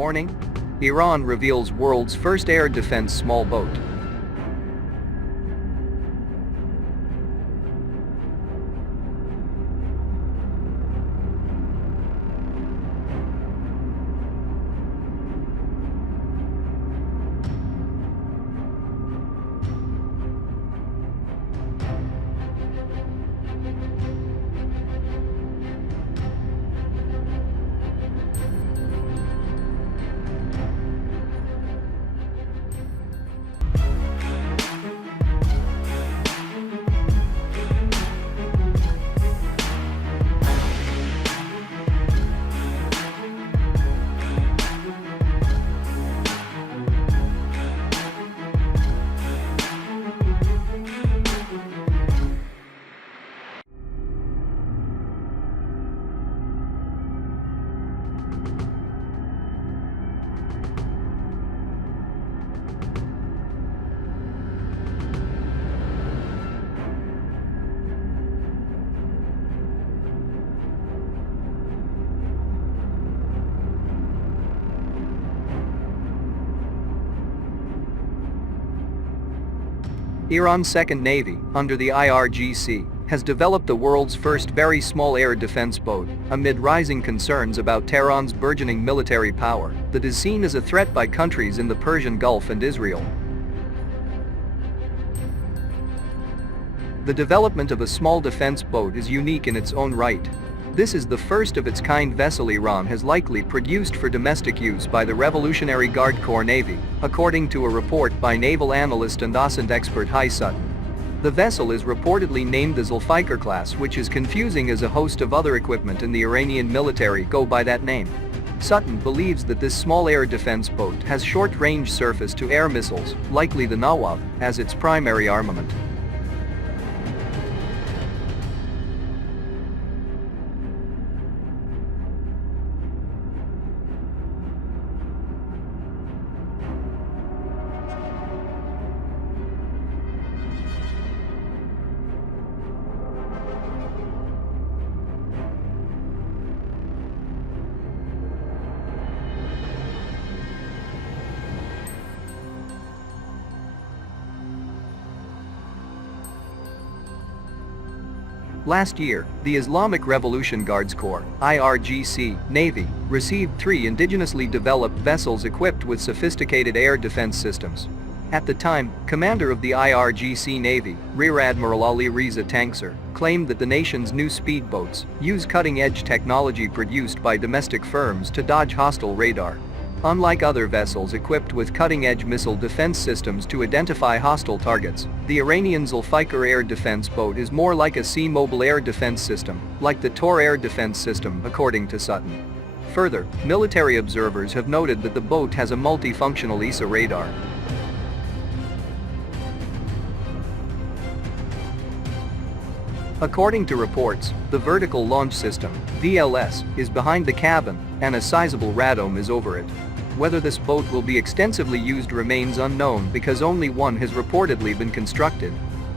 warning? Iran reveals world's first air defense small boat. Iran's Second Navy, under the IRGC, has developed the world's first very small air defense boat, amid rising concerns about Tehran's burgeoning military power that is seen as a threat by countries in the Persian Gulf and Israel. The development of a small defense boat is unique in its own right. This is the first of its kind vessel Iran has likely produced for domestic use by the Revolutionary Guard Corps Navy, according to a report by Naval Analyst and OSINT expert HI Sutton. The vessel is reportedly named the Zulfikar class, which is confusing as a host of other equipment in the Iranian military go by that name. Sutton believes that this small air defense boat has short-range surface-to-air missiles, likely the Nawab, as its primary armament. Last year, the Islamic Revolution Guards Corps, IRGC Navy, received 3 indigenously developed vessels equipped with sophisticated air defense systems. At the time, commander of the IRGC Navy, Rear Admiral Ali Reza Tangsir, claimed that the nation's new speedboats use cutting-edge technology produced by domestic firms to dodge hostile radar. Unlike other vessels equipped with cutting-edge missile defense systems to identify hostile targets, the Iranian Zulfikar air defense boat is more like a sea-mobile air defense system, like the Tor air defense system, according to Sutton. Further, military observers have noted that the boat has a multifunctional ESA radar. According to reports, the vertical launch system, VLS, is behind the cabin, and a sizable radome is over it. Whether this boat will be extensively used remains unknown because only one has reportedly been constructed.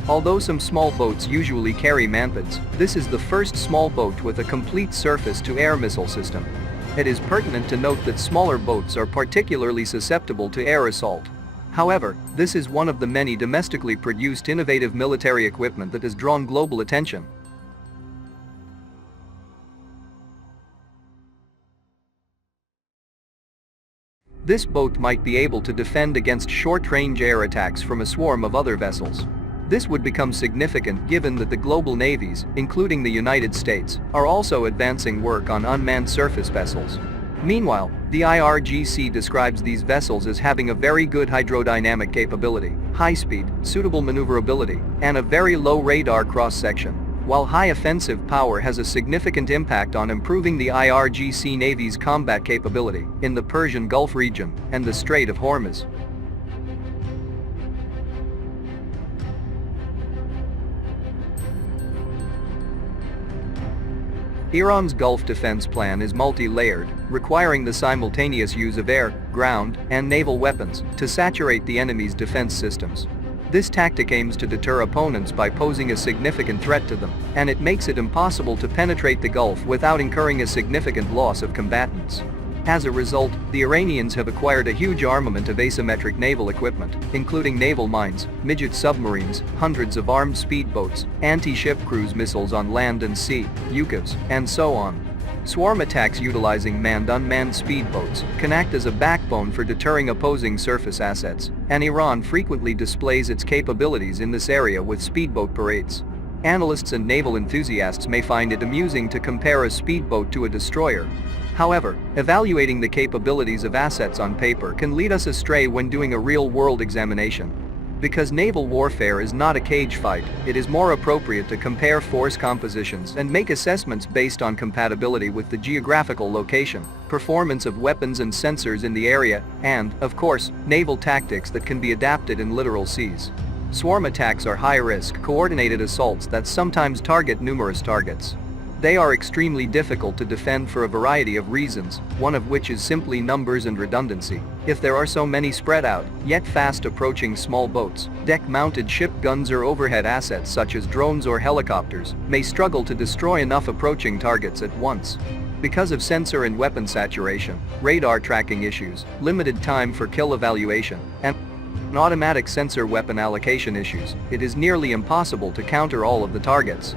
Although some small boats usually carry manpads, this is the first small boat with a complete surface-to-air missile system. It is pertinent to note that smaller boats are particularly susceptible to air assault. However, this is one of the many domestically produced innovative military equipment that has drawn global attention. This boat might be able to defend against short-range air attacks from a swarm of other vessels. This would become significant given that the global navies, including the United States, are also advancing work on unmanned surface vessels. Meanwhile, the IRGC describes these vessels as having a very good hydrodynamic capability, high speed, suitable maneuverability, and a very low radar cross-section. While high offensive power has a significant impact on improving the IRGC Navy's combat capability in the Persian Gulf region and the Strait of Hormuz. Iran's Gulf defense plan is multi-layered, requiring the simultaneous use of air, ground, and naval weapons to saturate the enemy's defense systems. This tactic aims to deter opponents by posing a significant threat to them, and it makes it impossible to penetrate the Gulf without incurring a significant loss of combatants. As a result, the Iranians have acquired a huge armament of asymmetric naval equipment, including naval mines, midget submarines, hundreds of armed speedboats, anti-ship cruise missiles on land and sea, UCAVs, and so on. Swarm attacks utilizing manned-unmanned speedboats can act as a backbone for deterring opposing surface assets, and Iran frequently displays its capabilities in this area with speedboat parades. Analysts and naval enthusiasts may find it amusing to compare a speedboat to a destroyer. However, evaluating the capabilities of assets on paper can lead us astray when doing a real-world examination. Because naval warfare is not a cage fight, it is more appropriate to compare force compositions and make assessments based on compatibility with the geographical location, performance of weapons and sensors in the area, and, of course, naval tactics that can be adapted in littoral seas. Swarm attacks are high-risk, coordinated assaults that sometimes target numerous targets. They are extremely difficult to defend for a variety of reasons, one of which is simply numbers and redundancy. If there are so many spread out, yet fast-approaching small boats, deck-mounted ship guns or overhead assets such as drones or helicopters may struggle to destroy enough approaching targets at once. Because of sensor and weapon saturation, radar tracking issues, limited time for kill evaluation, and automatic sensor weapon allocation issues, it is nearly impossible to counter all of the targets.